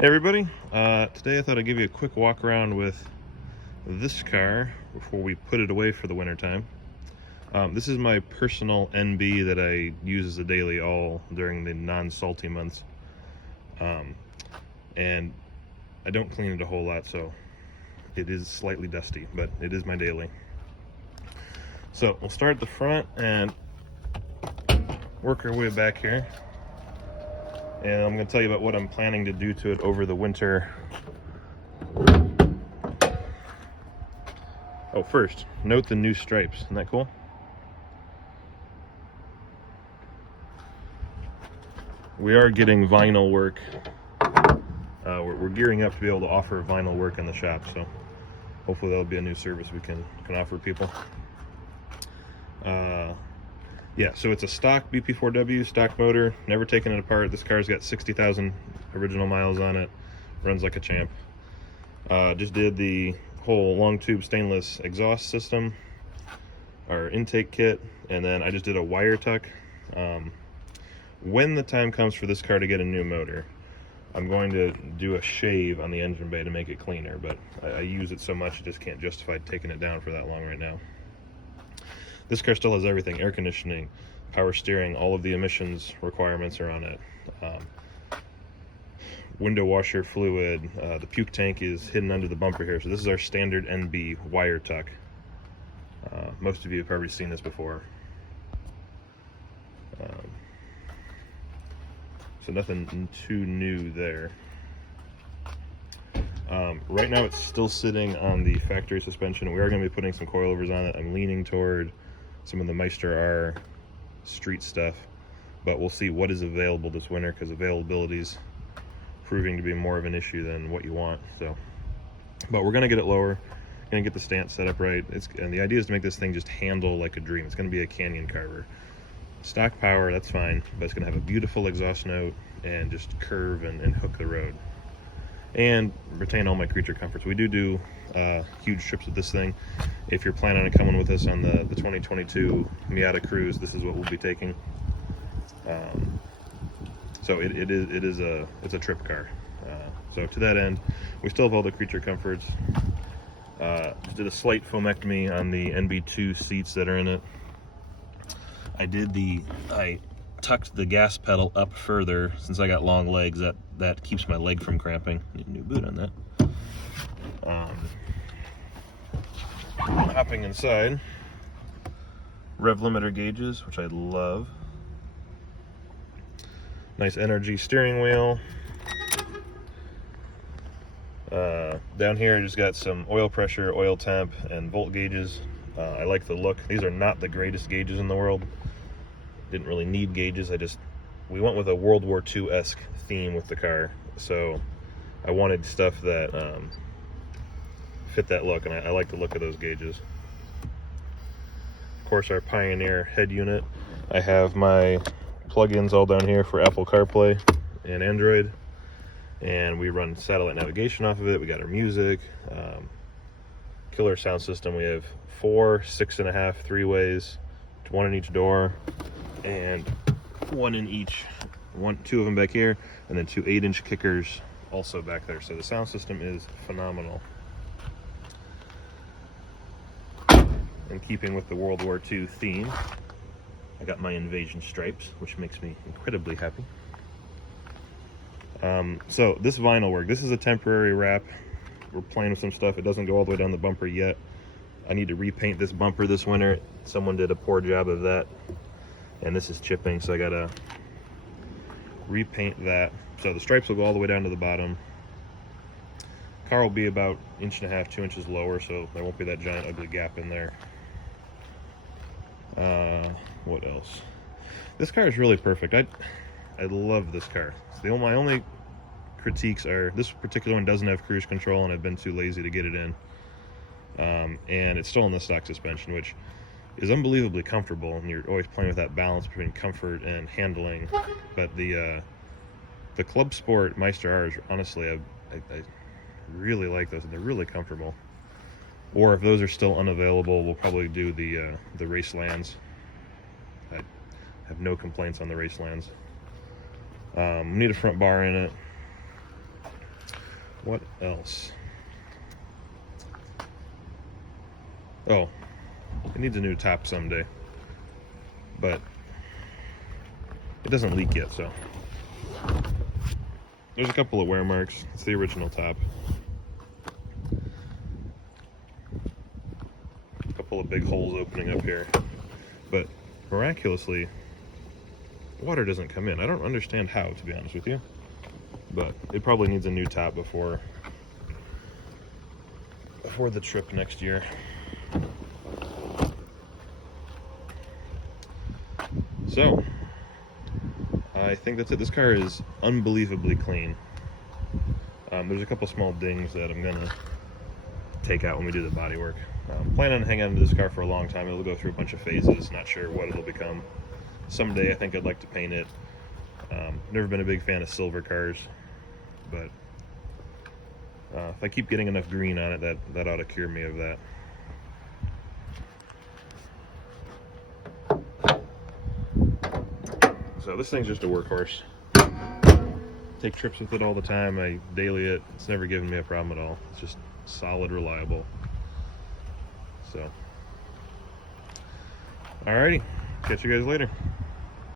Hey everybody, today I thought I'd give you a quick walk around with this car before we put it away for the winter time. This is my personal NB that I use as a daily all during the non-salty months. And I don't clean it a whole lot, so it is slightly dusty, but it is my daily. So we'll start at the front and work our way back here. And I'm going to tell you about what I'm planning to do to it over the winter. Oh, first, note the new stripes. Isn't that cool? We are getting vinyl work. We're gearing up to be able to offer vinyl work in the shop, so hopefully that'll be a new service we can offer people. Yeah, so it's a stock BP4W, stock motor, never taken it apart. This car's got 60,000 original miles on it, runs like a champ. Just did the whole long tube stainless exhaust system, our intake kit, and then I just did a wire tuck. When the time comes for this car to get a new motor, I'm going to do a shave on the engine bay to make it cleaner, but I use it so much I just can't justify taking it down for that long right now. This car still has everything: air conditioning, power steering, all of the emissions requirements are on it. Window washer fluid, the puke tank is hidden under the bumper here. So this is our standard NB wire tuck. Most of you have probably seen this before. So nothing too new there. Right now it's still sitting on the factory suspension. We are going to be putting some coilovers on it. I'm leaning toward some of the Meister R street stuff, but we'll see what is available this winter, because availability's proving to be more of an issue than what you want. So, but we're going to get it lower, going to get the stance set up right. And the idea is to make this thing just handle like a dream. It's going to be a canyon carver. Stock power, that's fine, but it's going to have a beautiful exhaust note and just curve and hook the road and retain all my creature comforts. We do huge trips with this thing. If you're planning on coming with us on the 2022 Miata cruise, this is what we'll be taking. So it's a trip car. So to that end, we still have all the creature comforts. Just did a slight foamectomy on the NB2 seats that are in it. I tucked the gas pedal up further since I got long legs. That keeps my leg from cramping. Need a new boot on that. Hopping inside, rev limiter gauges, which I love. Nice NRG steering wheel. Down here I just got some oil pressure, oil temp, and volt gauges. I like the look. These are not the greatest gauges in the world. Didn't really need gauges. We went with a World War II-esque theme with the car, so I wanted stuff that fit that look, and I like the look of those gauges. Of course, our Pioneer head unit. I have my plugins all down here for Apple CarPlay and Android, and we run satellite navigation off of it. We got our music, killer sound system. We have 4 6.5 3-ways, 1 in each door, and 1 in each. 2 of them back here, and then 2 8-inch kickers also back there. So the sound system is phenomenal. In keeping with the World War II theme, I got my invasion stripes, which makes me incredibly happy. So this vinyl work, this is a temporary wrap. We're playing with some stuff. It doesn't go all the way down the bumper yet. I need to repaint this bumper this winter. Someone did a poor job of that, and this is chipping, so I gotta repaint that. So the stripes will go all the way down to the bottom. Car will be about 1.5 to 2 inches lower, so there won't be that giant ugly gap in there. What else? This car is really perfect. I love this car. My only critiques are this particular one doesn't have cruise control, and I've been too lazy to get it in. And it's still in the stock suspension, which is unbelievably comfortable, and you're always playing with that balance between comfort and handling. But the Club Sport Meister R's, honestly, I really like those, and they're really comfortable. Or if those are still unavailable, we'll probably do the Racelands. I have no complaints on the Racelands. Need a front bar in it. What else? Oh, it needs a new top someday, but it doesn't leak yet, so. There's a couple of wear marks. It's the original top. A couple of big holes opening up here. But miraculously, water doesn't come in. I don't understand how, to be honest with you. But it probably needs a new top before the trip next year. So, I think that's it. This car is unbelievably clean. There's a couple small dings that I'm gonna take out when we do the body work. Plan on hanging on to this car for a long time. It'll go through a bunch of phases. Not sure what it'll become. Someday I think I'd like to paint it. Never been a big fan of silver cars, but if I keep getting enough green on it, that ought to cure me of that. So this thing's just a workhorse. Take trips with it all the time. I daily it. It's never given me a problem at all. It's just solid, reliable. So, alrighty. Catch you guys later.